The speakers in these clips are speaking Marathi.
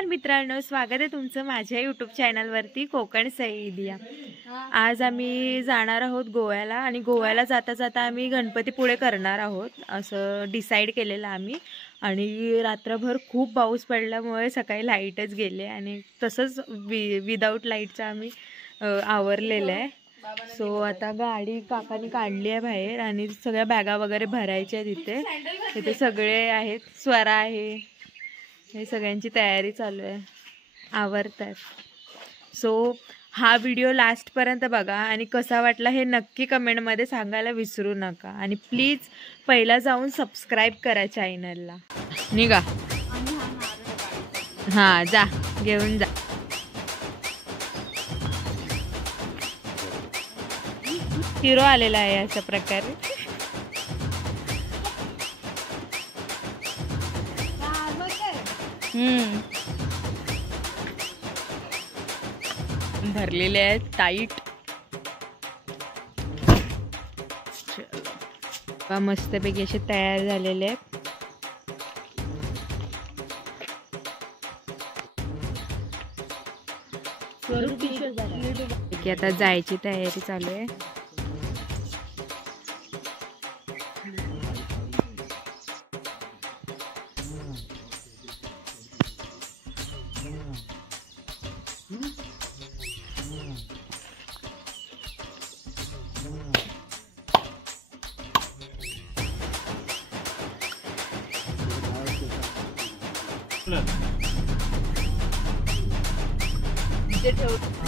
नमस्कार मित्रांनो, स्वागत आहे तुमचं माझ्या यूट्यूब चॅनलवरती कोकण सैदिया। आज आम्ही जाणार आहोत गोव्याला आणि गोव्याला जाता जाता आम्ही गणपतीपुळे करणार आहोत असं डिसाईड केलेलं आम्ही। आणि रात्रभर खूप पाऊस पडल्यामुळे सकाळी लाईटच गेले आणि तसंच विदाऊट लाईटचं आम्ही आवरलेलं आहे। सो आता गाडी काकाने काढली आहे बाहेर आणि सगळ्या बॅगा वगैरे भरायच्या तिथे। तिथे सगळे आहेत, स्वरा आहे, हे सगळ्यांची तयारी चालू आहे, आवरतात। सो हा व्हिडिओ लास्टपर्यंत बघा आणि कसा वाटला हे नक्की कमेंटमध्ये सांगायला विसरू नका। आणि प्लीज पहिला जाऊन सबस्क्राईब करा चॅनलला। निघा, हां जा, घेऊन जा। हिरो आलेला आहे अशा प्रकारे। भरलेले आहेत टाईट, मस्तपैकी असे तयार झालेले आहेत। आता जायची तयारी चालू आहे।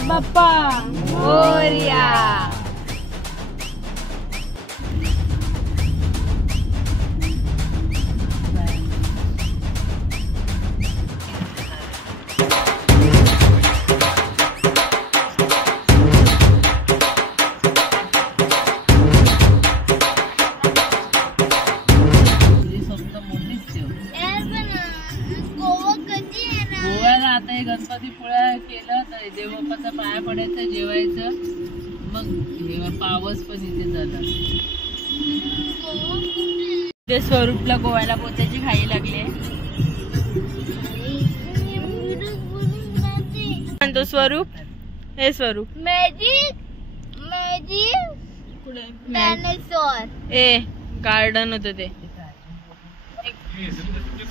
बाप्पा मोरया। आता हे गणपतीपुळे केलं तर देवबाप्पाचा पाया पडायचं, जेवायचं, मग पावस पण इथे झाला। ते स्वरूपला गोव्याला पोचायची घाई लागली। म्हणतो स्वरूप, हे स्वरूप मॅजिक डायनासोर ए गार्डन होतं ते।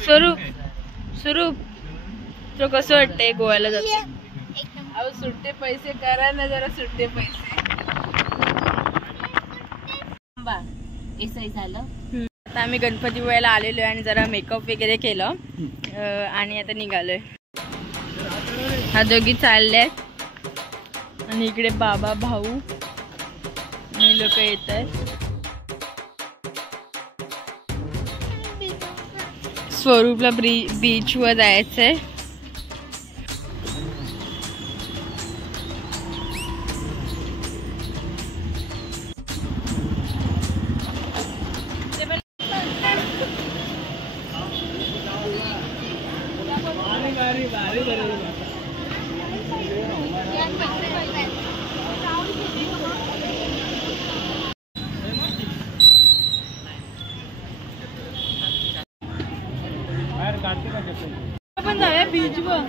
स्वरूप तो कसं वाटतंय गोव्याला जातो? अहो सुट्टे पैसे करा ना जरा, सुट्टे पैसे झालं। आता आम्ही गणपतीपुळ्याला आलेलो आहे आणि जरा मेकअप वगैरे केलं आणि आता निघालोय। हा दोघी चालल्यात आणि इकडे बाबा भाऊ हे लोक येत आहेत। स्वरूपला बीच वर जायचंय। आपण जाऊया बीच वर।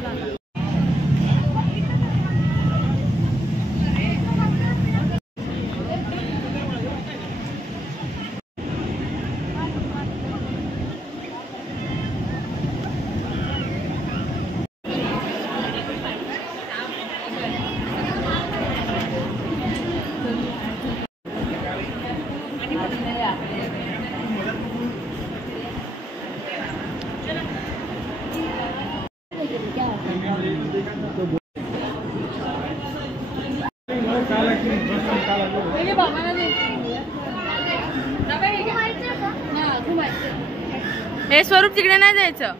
हे स्वरूप तिकडे नाही जायचं,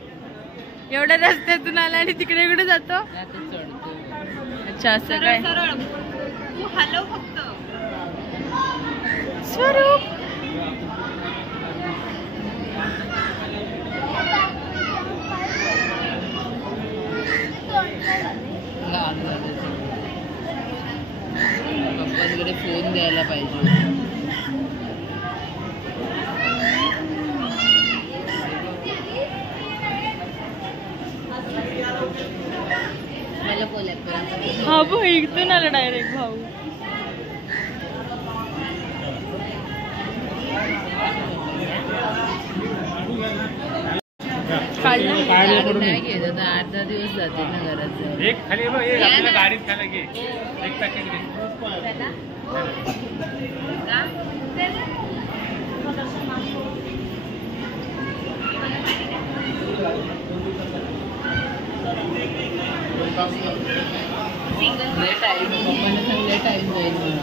एवढ्या रस्त्यातून आला आणि तिकडे कुठे जातो? अच्छा असं काय? हॅलो फक्त स्वरूप पप्पांकडे फोन द्यायला पाहिजे। बाबू इथून आला डायरेक्ट भाऊ. नाही घेत आता 8-10 दिवस जाते ना घरात. एक खाली गाडीत खाली घे एक पॅकेट घे. टाइम पप्पाने सांगले टाइम जाईल मला.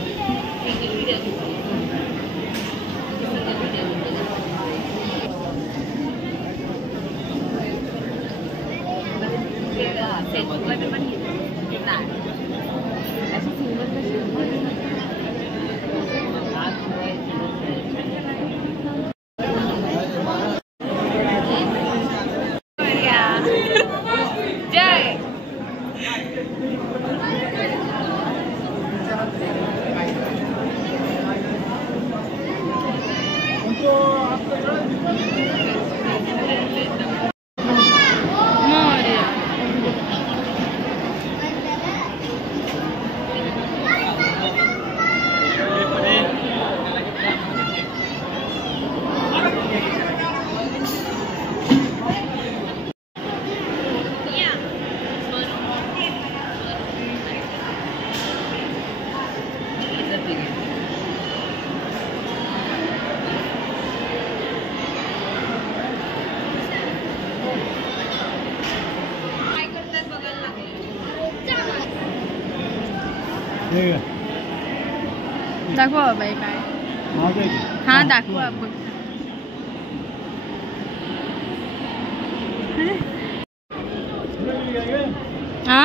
दाखवा बाई काय. हा दाखवा आपण. हा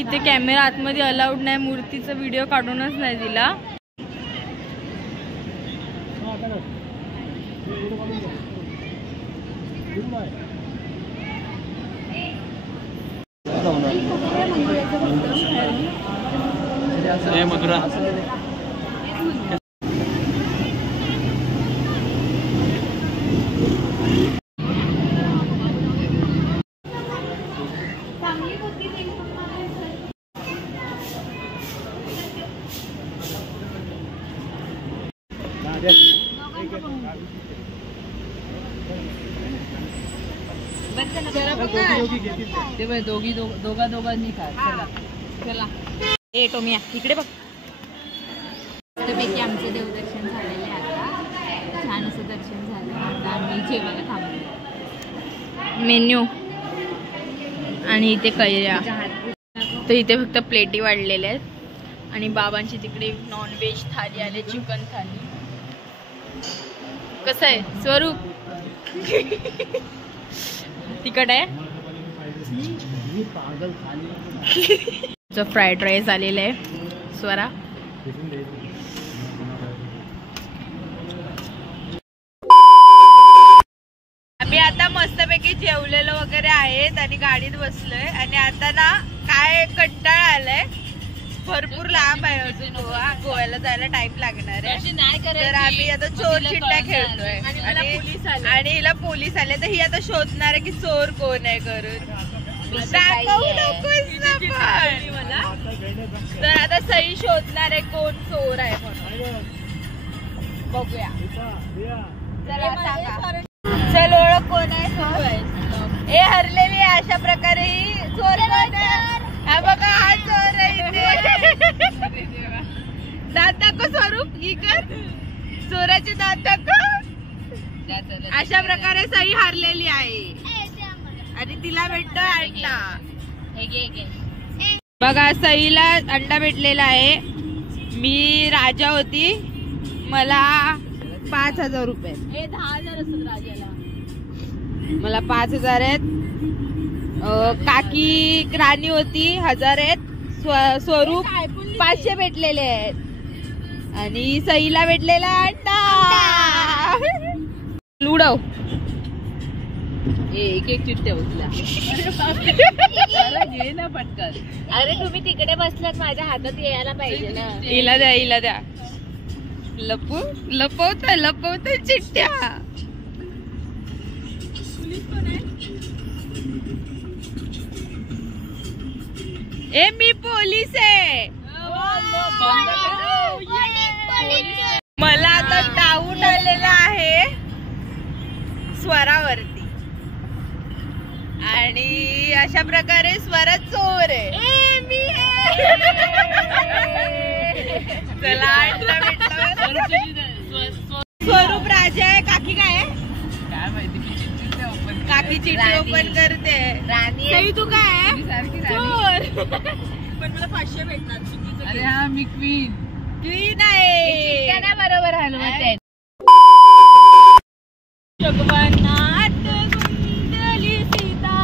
इथे कॅमेरा आतमध्ये अलाउड नाही. मूर्तीचा व्हिडिओ काढूनच नाही दिला. मधुरा ते दोघांनी खा. चला चला ए टोमिया इकडे बघ. मस्तपैकी आमचे देवदर्शन झालेले आता. छान असं दर्शन झालं. आता आम्ही जेवायला थांबलो. मेन्यू आणि इथे कैऱ्या. तर इथे फक्त प्लेटी वाढलेल्या आहेत आणि बाबांची तिकडे नॉनव्हेज थाली आले. चिकन थाली. कसं आहे स्वरूप? तिखट आहे. फ्राईड राईस आलेला आहे. स्वरा आम्ही आता मस्तपैकी जेवलेलो वगैरे आहेत आणि गाडीत बसलोय आणि आता ना काय कंटाळा आलाय. भरपूर लांब आहे अजून गोवा. गोव्याला जायला टाइम लागणार आहे. तर आम्ही आता चोर चिट्ट्या खेळतोय आणि हिला पोलीस आले. तर ही आता शोधणार आहे की चोर कोण आहे करून. दाखवू नकोस ना पण. तर आता सई शोधणार आहे कोण चोर आहे म्हणून. बघूया. चला सांगा. चल ओळख कोण आहे चोर. हे हरलेली आहे. अशा प्रकारे ही चोर कोण आहे. हा बघा हा चोर आहे. दात दाखव स्वरूप. ही कर चोराचे दात दाखव. अशा प्रकारे सई हरलेली आहे आणि तिला भेटतोय अंडा. बघा सईला अंडा भेटलेला आहे. मी राजा होती, मला 5,000 रुपये. 10,000 असतात राजाला. मला 5,000 आहेत. काकी राणी होती 1,000 आहेत. स्वरूप 500 भेटलेले आहेत आणि सईला भेटलेला अंडा. लुडव एक चिठ्ठ्या उचला. घे ना पटकन. अरे तुम्ही तिकडे बसलात, माझ्या हातात यायला पाहिजे ना. हिला द्या. लपवत चिठ्ठ्या. मी पोलीस आहे. मला आता डाऊट आलेला आहे स्वरावरती आणि अशा प्रकारे स्वरा चोर आहे. चला अंडा भेटला. स्वरूप राजा आहे. काकी काय आहे? काय माहिती, मी चिठ्ठी ओपन. काकी चिठ्ठी ओपन करते. राणी तू काय आहे? सारखी चोर. पण मला 500 भेटणार. अरे हा मी क्वीन. क्वीन आहे. बरोबर हनुमंत. जगवनाथ गुंतली सीता,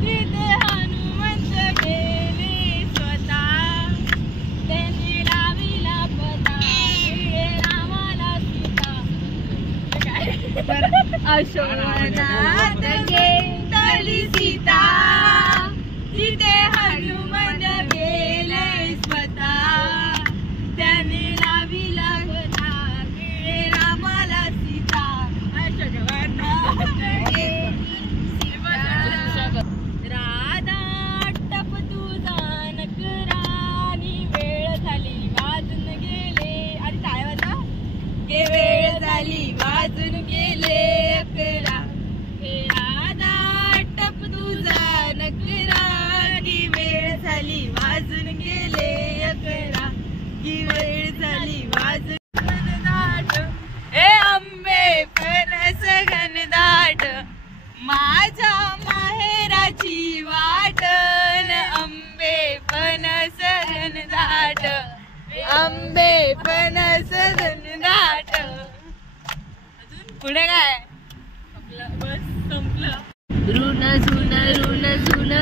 तिथे हनुमंत गेले स्वतः. त्यांनी लाविला पता, रामाला सीता. अशोकनाथ गुंतली सीता, तिथे हनुमंत गेले स्वतः. त्याने लाविला पता, रामाला सीता. राधा टप तुझा नकरानी, वेळ झाली वाजून गेले. आणि काय वाजला? वेळ झाली वाजून गेले 11. हे राधा टप तुझा नकरानी, वेळ झाली वाजून गेले 11. की वेळ झाली वाजून आंबे फणस घनदाट, माझ्या माहेराची वाटण. आंबे फणस घनदाट, आंबे फणस घनदाट. पुढे काय? बस संपलं. ऋण झुन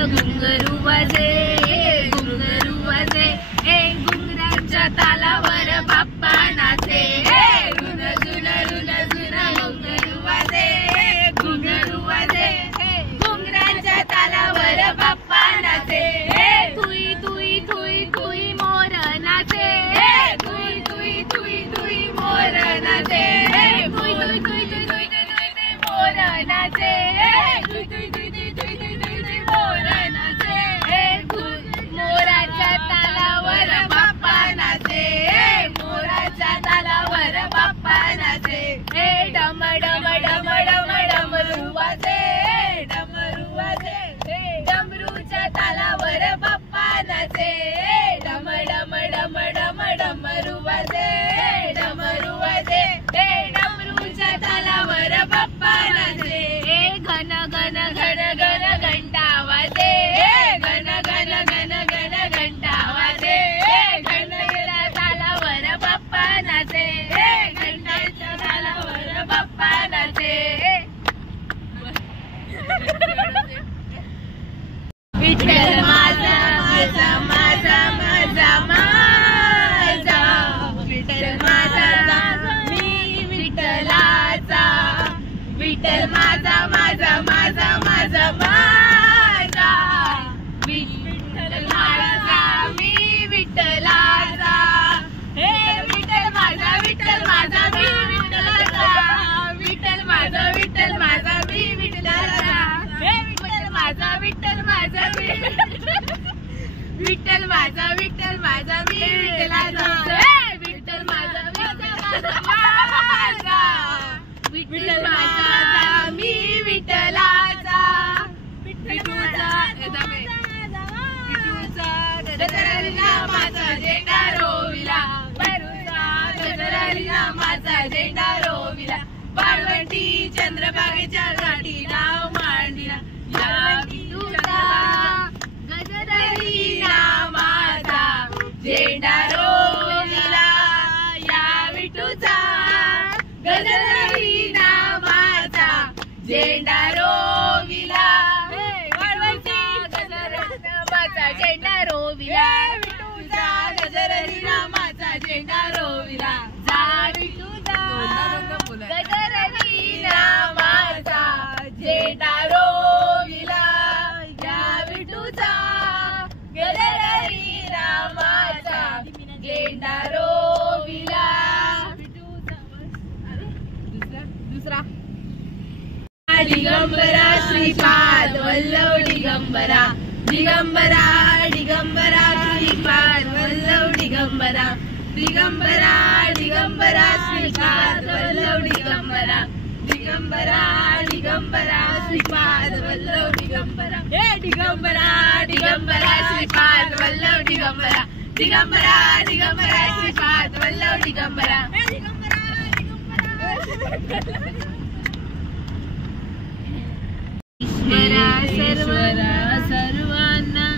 घुंगरू वाजे, घुंगराच्या तालावर बाप्पा नाचे. ऋण झुन घुंगरू वाजे, घुंगराच्या तालावर बाप्पा नाचे. तुई तुई तुई तुई मोर नाचे, तुई तुई तुई तुई मोर नाचे. तुई तुई तुई तुई तुई तुई तुई मोर नाचे. तुई तुई तुई तुई तुई तुई तुई तुई मोर नाचे. मोराच्या तालावर बाप्पा नाचे, मोराच्या तालावर बाप्पा नाचे. डम डम डम डम डमरू वाजे, डमरूच्या तालावर बाप्पा नाचे. डम डम डम डम डमरू वाजे, डमरूच्या तालावर बाप्पा नाचे. घन घन घन घन घंटा वाजे, घन घन घन घन घंटा वाजे. घंटाच्या तालावर बाप्पा नाचे, घंटाच्या तालावर बाप्पा नाचे. विठ्ठल माझा माझा माझा माझा माझा, विठ्ठल माझा मी विठ्ठलाचा. विठ्ठल माझा माझा माझा माझा माझा, विठ्ठल माझा मी विठ्ठलाचा. हे विठ्ठल माझा मी विठ्ठलाचा. विठ्ठल माझा मी विठ्ठलाचा. हे विठ्ठल माझा मी विठ्ठल माझा मी विठ्ठलाचा. विठ्ठल माझा माझा, विठ्ठल माझा मी विठ्ठलाचा. गजराला माझा झेंडा रोविला, गजराला माझा झेंडा रोविला. वाळवंटी चंद्रभागेच्या घाटी नाव मांडीला. या विठूचा विठूचा गरहरी रामाचा गेंडा रोविला दुसरा दिगंबरा श्रीपाद वल्लभ दिगंबरा दिगंबरा दिगंबरा श्रीपाद वल्लभ दिगंबरा दिगंबरा दिगंबरा श्रीपाद वल्लभ दिगंबरा दिगंबरा दिगंबरा श्रीपाद वल्लभ दिगंबरा हे दिगंबरा दिगंबरा श्रीपाद वल्लभ दिगंबरा दिगंबरा दिगंबरा श्रीपाद वल्लभ दिगंबरा हे दिगंबरा दिगंबरा ईश्वरा सर्वांना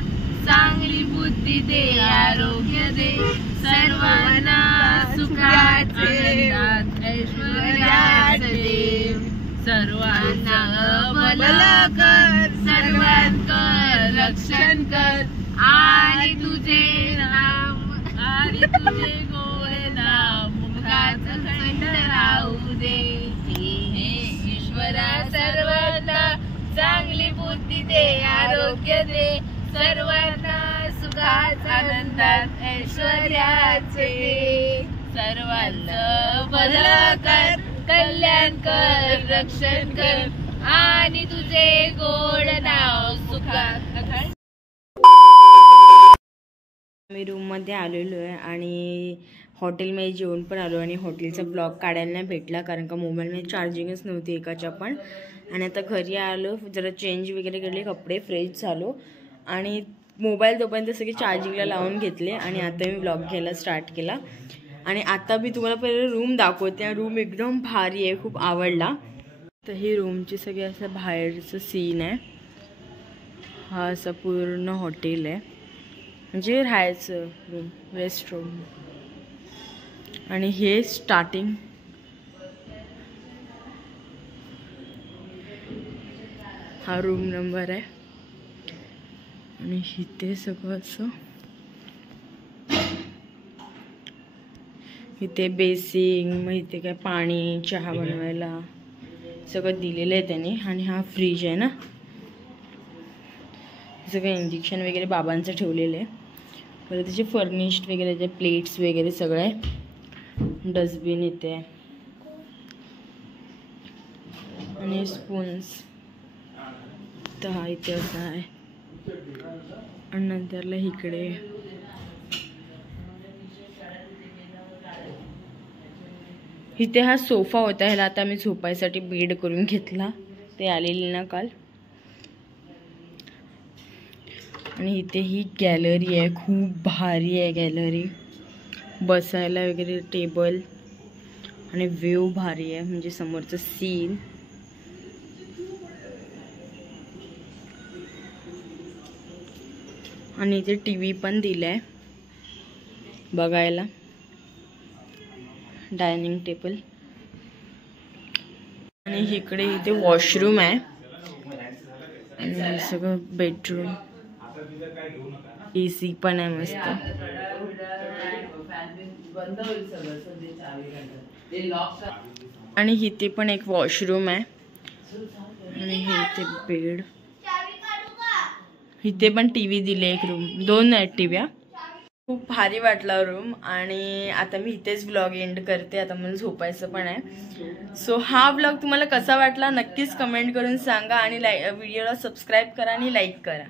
चांगली बुद्धी दे आरोग्य दे सर्वांना सुखाचे ऐश्वर्याचे दे सर्वांना भलं कर सर्वांकर रक्षण कर आणि तुझे नाम आणि तुझे गोळे नाम मुखाचं खंड राहू दे हे ईश्वरा सर्वांना चांगली बुद्धी दे आरोग्य दे सर्वांना सुखाचा आनंदात ऐश्वर्याचे दे सर्वांना भलं कर कल्याण कर रक्षण कर आणि तुझे गोड नाव सुखात अखंड. मी रूममध्ये आलेलो आहे आणि हॉटेलमध्ये जेवण पण आलो आणि हॉटेलचा ब्लॉग काढायला नाही भेटला कारण का मोबाईलमध्ये चार्जिंगच नव्हती एकाच्या पण. आणि आता घरी आलो जरा चेंज वगैरे केले कपडे फ्रेश झालो आणि मोबाईल तोपर्यंत सगळे चार्जिंगला लावून घेतले आणि आता मी ब्लॉग घ्यायला स्टार्ट केला. आणि आता मी तुम्हाला पहिले रूम दाखवते. रूम एकदम भारी आहे खूप आवडला. तर ही रूमची सगळी असं बाहेरचं सीन आहे. हा असं पूर्ण हॉटेल आहे म्हणजे राहायचं रूम रेस्ट रूम. आणि हे स्टार्टिंग हा रूम नंबर आहे आणि इथे सगळं असं इथे बेसिंग मग इथे काय पाणी चहा बनवायला सगळं दिलेलं आहे त्याने. आणि हा फ्रीज आहे ना सगळं इंजेक्शन वगैरे बाबांचं ठेवलेलं आहे. परत त्याचे फर्निश्ड वगैरे त्याचे प्लेट्स वगैरे सगळं आहे. डस्टबिन इथे आहे आणि स्पून्स तर हा इथे असा आहे. आणि नंतरला इकडे इथे हा सोफा होता. ह्याला आता मी झोपायसाठी बेड करून घेतला ते आलेली ना काल. आणि इथे ही गॅलरी आहे खूप भारी आहे गॅलरी. बसायला वगैरे टेबल आणि व्ह्यू भारी आहे म्हणजे समोरचं सीन. आणि इथे टीव्ही पण दिलाय बघायला. डायनिंग टेबल आणि इकडे इथे वॉशरूम आहे आणि सगळं बेडरूम. AC पण आहे मस्त. आणि इथे पण एक वॉशरूम आहे आणि हे इथे बेड. इथे पण टीव्ही दिले एक रूम 2 आहेत टीव्या. खूप भारी वाटला रूम. आणि आता मी इथेच व्लॉग एंड करते. आता मला झोपायचं पण आहे. सो हा व्लॉग तुम्हाला कसा वाटला नक्कीच कमेंट करून सांगा आणि व्हिडिओला सबस्क्राईब करा आणि लाईक करा.